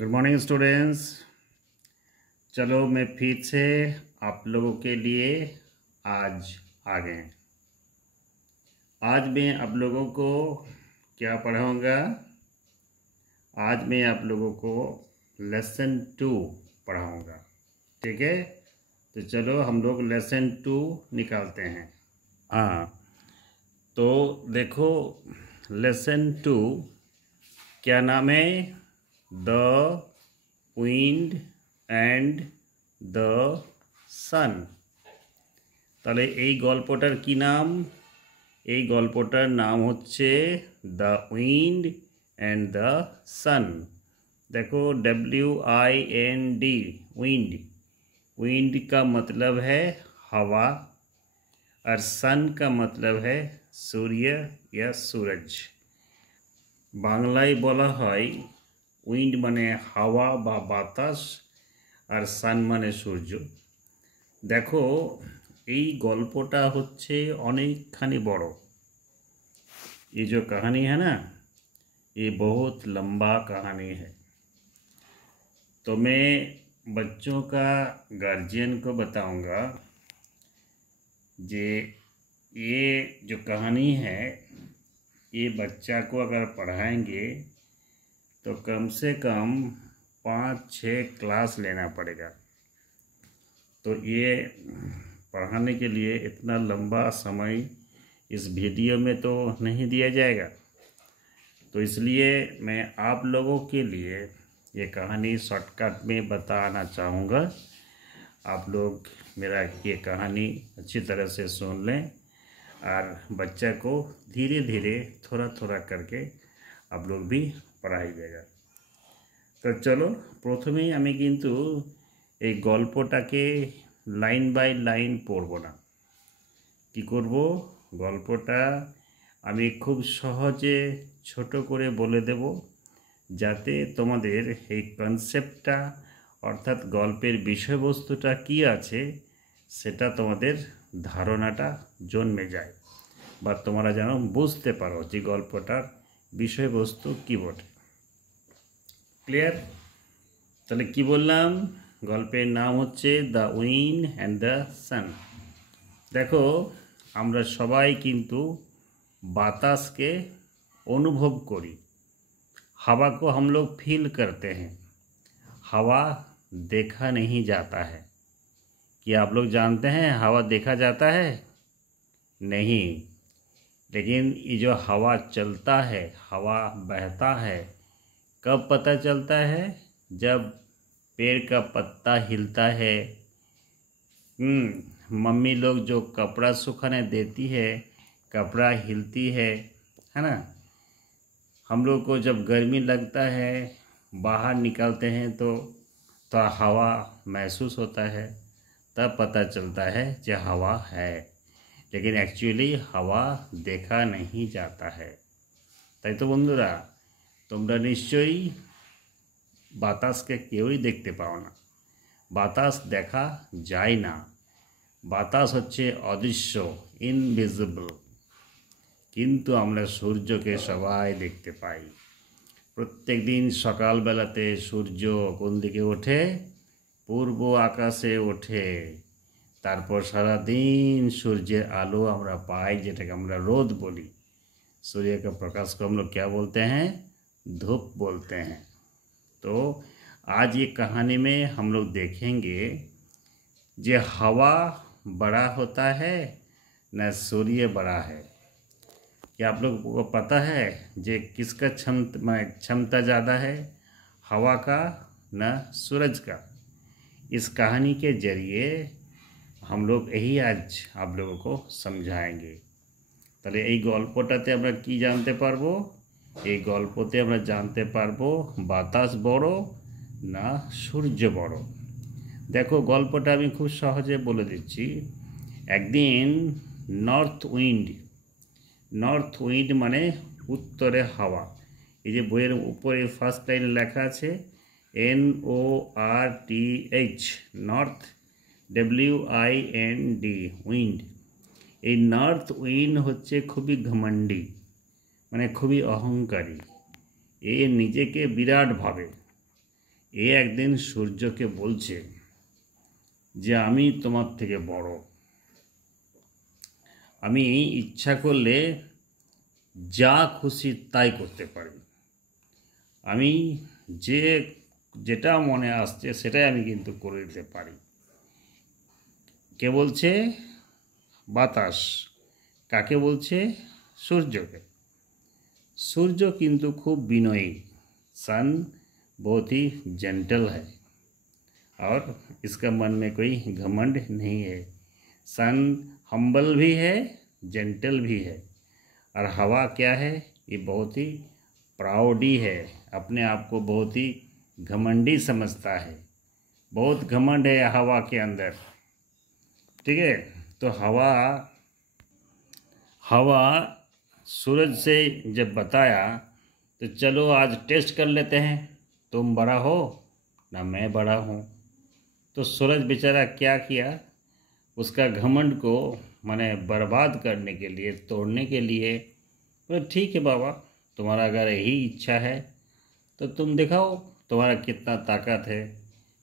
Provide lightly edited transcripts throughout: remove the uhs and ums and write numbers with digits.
Good morning students. चलो मैं फिर से आप लोगों के लिए आज आ गए। आज मैं आप लोगों को क्या पढ़ाऊँगा? आज मैं आप लोगों को लेसन 2 पढ़ाऊँगा। ठीक है, तो चलो हम लोग लेसन 2 निकालते हैं। हाँ, तो देखो लेसन 2 क्या नाम है? The wind and the sun. তাহলে এই গল্পটার কি নাম? এই গল্পটার নাম হচ্ছে the wind and the sun. देखो WIND विंड। विंड का मतलब है हवा और सन का मतलब है सूर्य या सूरज। बांग्लाয় বলা হয় উইন্ড মানে হাওয়া বা বাতাস আর সান মানে সূর্য। দেখো এই গল্পটা হচ্ছে অনেকখানি বড়। ये जो कहानी है ना, ये बहुत लंबा कहानी है। तो मैं बच्चों का गार्जियन को बताऊंगा जे ये जो कहानी है ये बच्चा को अगर पढ़ाएंगे तो कम से कम 5-6 क्लास लेना पड़ेगा। तो ये पढ़ाने के लिए इतना लंबा समय इस वीडियो में तो नहीं दिया जाएगा। तो इसलिए मैं आप लोगों के लिए ये कहानी शॉर्टकट में बताना चाहूँगा। आप लोग मेरा ये कहानी अच्छी तरह से सुन लें और बच्चा को धीरे धीरे थोड़ा थोड़ा करके आप लोग भी पढ़ाइएगा। तो चलो प्रथमेই আমি কিন্তু এই গল্পটাকে লাইন বাই লাইন পড়ব না। কি করব? গল্পটা আমি খুব সহজে ছোট করে বলে দেব যাতে তোমাদের এই কনসেপ্টটা অর্থাৎ গল্পের বিষয়বস্তুটা কি আছে সেটা তোমাদের ধারণাটা জন্মে যায় বা তোমরা যেন বুঝতে পারো যে গল্পটার বিষয়বস্তু কি বটে। ক্লিয়ার? তাহলে কি বললাম? গল্পের নাম হচ্ছে the wind and the sun. দেখো আমরা সবাই কিন্তু বাতাসকে अनुभव करी। हवा को हम लोग फील करते हैं। हवा देखा नहीं जाता है। क्या आप लोग जानते हैं हवा देखा जाता है? नहीं, लेकिन ये जो हवा चलता है, हवा बहता है, कब पता चलता है? जब पेड़ का पत्ता हिलता है। मम्मी लोग जो कपड़ा सुखाने देती है, कपड़ा हिलती है ना। हम लोग को जब गर्मी लगता है बाहर निकलते हैं तो हवा महसूस होता है, तब पता चलता है कि हवा है। लेकिन एक्चुअली हवा देखा नहीं जाता है। তাই তো বন্ধুরা, তোমরা নিশ্চয়ই বাতাসকে কেউই দেখতে পাও না। বাতাস দেখা যায় না। বাতাস হচ্ছে অদৃশ্য, ইনভিজিবল। কিন্তু আমরা সূর্যকে সবাই দেখতে পাই। প্রত্যেক দিন সকালবেলাতে সূর্য কোন দিকে ওঠে? পূর্ব আকাশে ওঠে। তারপর সারা दिन सूर्य आलो আমরা पाई, যেটাকে আমরা রোদ বলি। सूर्य का प्रकाश को हम लोग क्या बोलते हैं? धूप बोलते हैं। तो आज ये कहानी में हम लोग देखेंगे जे हवा बड़ा होता है न सूर्य बड़ा है। क्या आप लोग को पता है जे किसका क्षमता ज़्यादा है? हवा का न सूरज का? इस कहानी के जरिए हम लोग यही आज आप लोगों को समझाएंगे। তাহলে এই গল্পটাতে আমরা কি জানতে পারবো? এই গল্পতে আমরা জানতে পারবো বাতাস বড় না সূর্য বড়। দেখো গল্পটা আমি খুব সহজে বলে দিচ্ছি। একদিন নর্থ উইন্ড মানে উত্তরে হাওয়া। এই যে বইয়ের উপরে ফার্স্ট লাইনে লেখা আছে NORTH, নর্থ, WIND, উইন্ড। এই নর্থ উইন্ড হচ্ছে খুবই ঘমণ্ডী, মানে খুবই অহংকারী। এ নিজেকে বিরাট ভাবে। এ একদিন সূর্যকে বলছে যে আমি তোমার থেকে বড়, আমি ইচ্ছা করলে যা খুশি তাই করতে পারি, আমি যেটা মনে আসছে সেটাই আমি কিন্তু করে দিতে পারি। কে বলছে? বাতাস। কাকে বলছে? सूर्य। सूर्य किंतु खूब विनयी, सन बहुत ही जेंटल है और इसका मन में कोई घमंड नहीं है। सन हम्बल भी है, जेंटल भी है। और हवा क्या है? ये बहुत ही प्राउडी है, अपने आप को बहुत ही घमंडी समझता है, बहुत घमंड है हवा के अंदर। ठीक है, तो हवा सूरज से जब बताया तो चलो आज टेस्ट कर लेते हैं, तुम बड़ा हो ना मैं बड़ा हूँ। तो सूरज बेचारा क्या किया, उसका घमंड को माने बर्बाद करने के लिए, तोड़ने के लिए बोले ठीक है बाबा, तुम्हारा अगर यही इच्छा है तो तुम दिखाओ तुम्हारा कितना ताकत है,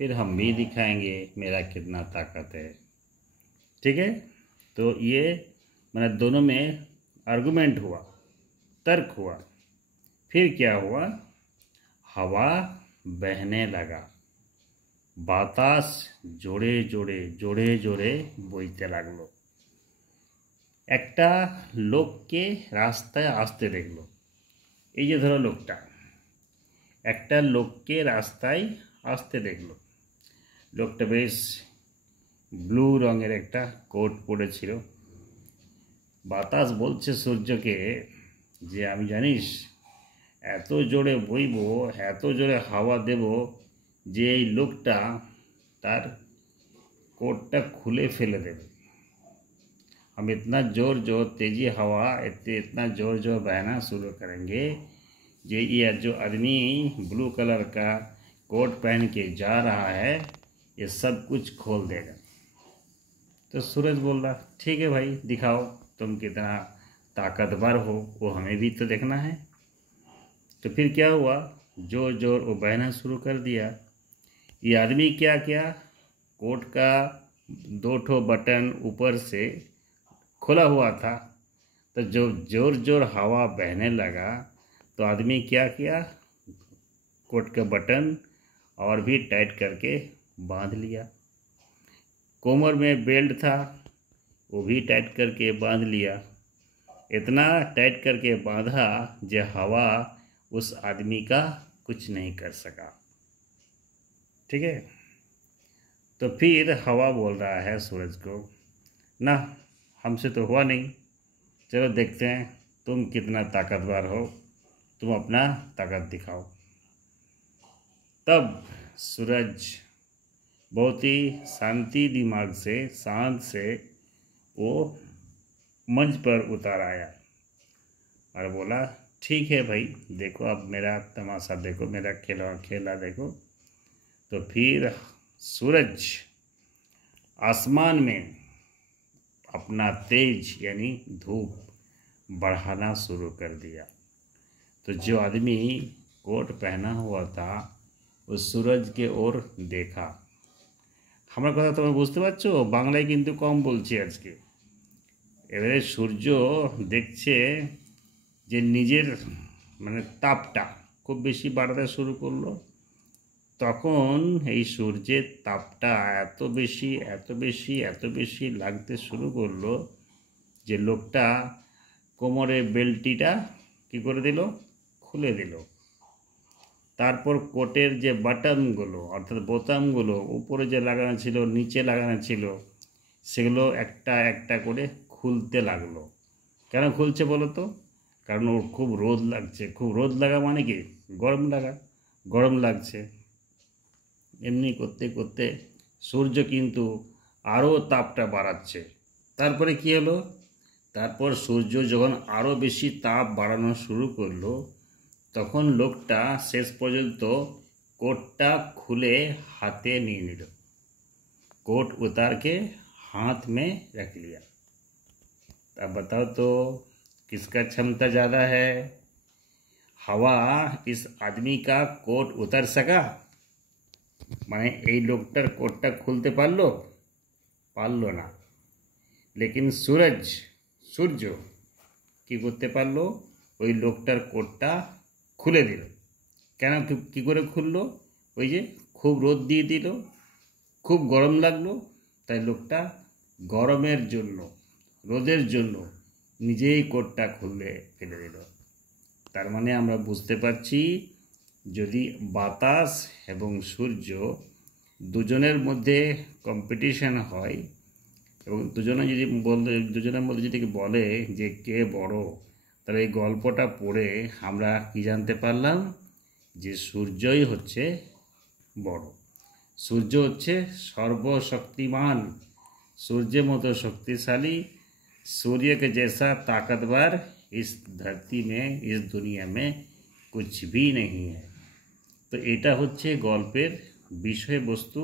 फिर हम भी दिखाएंगे मेरा कितना ताकत है। ठीक है, तो ये मैंने दोनों में आर्गुमेंट हुआ, तर्क हुआ। फिर क्या हुआ? हवा बहने लगा, বাতাস জোরে জোরে জোরে জোরে বইতে লাগলো। একটা লোককে রাস্তায় আসতে দেখলো। এই যে ধরো লোকটা, একটা লোককে রাস্তায় আসতে দেখলো। লোকটা বেশ ব্লু রঙের একটা কোট পরেছিল। বাতাস বলছে সূর্যকে যে আমি জানিস এত জোরে বইবো, এত জোরে হাওয়া দেব যে এই লোকটা তার कोटটা খুলে ফেলে দেবে। हम इतना जोर जोर तेज़ी हवा इतना जोर जोर बहना शुरू करेंगे जे ये जो आदमी ब्लू कलर का कोट पहन के जा रहा है ये सब कुछ खोल देगा। तो सूरज बोल रहा ठीक है भाई, दिखाओ तुम कितना ताकतवर हो, वो हमें भी तो देखना है। तो फिर क्या हुआ, जोर जोर वो बहना शुरू कर दिया। ये आदमी क्या किया, कोट का 2 बटन ऊपर से खुला हुआ था, तो जो जोर जोर हवा बहने लगा तो आदमी क्या किया, कोट का बटन और भी टाइट करके बांध लिया। कोमर में बेल्ट था वो भी टाइट करके बांध लिया। इतना टाइट करके बांधा जो हवा उस आदमी का कुछ नहीं कर सका। ठीक है, तो फिर हवा बोल रहा है सूरज को, ना हमसे तो हुआ नहीं, चलो देखते हैं तुम कितना ताकतवर हो, तुम अपना ताकत दिखाओ। तब सूरज बहुत ही शांति दिमाग से, शांत से वो मंच पर उतर आया और बोला ठीक है भाई, देखो अब मेरा तमाशा देखो, मेरा खेला देखो। तो फिर सूरज आसमान में अपना तेज यानी धूप बढ़ाना शुरू कर दिया। तो जो आदमी कोट पहना हुआ था उस सूरज के ओर देखा। हमारा कथा तुम्हें बुझते पारछो, बांगलाয় কিন্তু কম বলছি আজকে। এবারে সূর্য দেখছে যে নিজের মানে তাপটা খুব বেশি বাড়াতে শুরু করলো। তখন এই সূর্যের তাপটা এত বেশি এত বেশি এত বেশি লাগতে শুরু করলো যে লোকটা কোমরের বেল্টটা কী করে দিল, খুলে দিল। তারপর কোটের যে বাটনগুলো অর্থাৎ বোতামগুলো উপরে যে লাগানো ছিল নিচে লাগানো ছিল সেগুলো একটা একটা করে খুলতে লাগলো। কেন খুলছে বলো তো? কারণ ওর খুব রোদ লাগছে। খুব রোদ লাগা মানে কি, গরম লাগা, গরম লাগছে। এমনি করতে করতে সূর্য কিন্তু আরও তাপটা বাড়াচ্ছে। তারপরে কী হলো, তারপর সূর্য যখন আরও বেশি তাপ বাড়ানো শুরু করলো তখন লোকটা শেষ পর্যন্ত कोटটা খুলে हाथे নিয়ে নিল। कोट उतार के हाथ में रख लिया। अब बताओ तो किसका क्षमता ज़्यादा है? हवा इस आदमी का कोट उतर सका? মানে এই লোকটার কোটটা খুলতে পারলো না। লেকিন সূর্য কি করতে পারলো, ওই লোকটার কোটটা খুলে দিল। কেন, কি করে খুললো? ওই যে খুব রোদ দিয়ে দিল, খুব গরম লাগলো, তাই লোকটা গরমের জন্য, রোদের জন্য নিজেই কোটটা খুলে ফেলে দিল। তার মানে আমরা বুঝতে পারছি, যদি বাতাস এবং সূর্য দুজনের মধ্যে কম্পিটিশন হয় এবং দুজনের মধ্যে যদি বলে যে কে বড়, তাহলে এই গল্পটা পড়ে আমরা কি জানতে পারলাম, যে সূর্যই হচ্ছে বড়। সূর্য হচ্ছে সর্বশক্তিমান, সূর্যের মতো শক্তিশালী, सूर्य के जैसा ताकतवर इस धरती में, इस दुनिया में कुछ भी नहीं है। তো এটা হচ্ছে গল্পের বিষয়বস্তু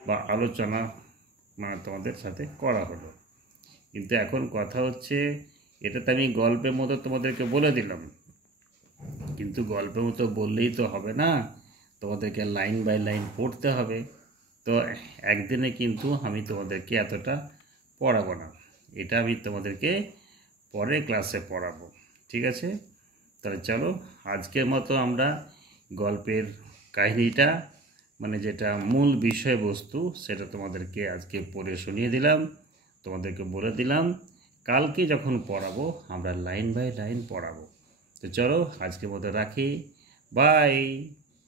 বা আলোচনা, মানে তোমাদের সাথে করা হলো। কিন্তু এখন কথা হচ্ছে, এটা তো আমি গল্পের মতো তোমাদেরকে বলে দিলাম, কিন্তু গল্পের মতো বললেই তো হবে না, তোমাদেরকে লাইন বাই লাইন পড়তে হবে। তো একদিনে কিন্তু আমি তোমাদেরকে এতটা পড়াবো না, এটা আমি তোমাদেরকে পরের ক্লাসে পড়াবো, ঠিক আছে? তাহলে চলো, আজকের মতো আমরা গল্পের কাহিনীটা, মানে যেটা মূল বিষয়বস্তু, সেটা তোমাদেরকে আজকে পড়ে শুনিয়ে দিলাম, তোমাদেরকে বলে দিলাম। কালকে যখন পড়াবো আমরা লাইন বাই লাইন পড়াবো। তো চলো, আজকের মতো রাখি, বাই।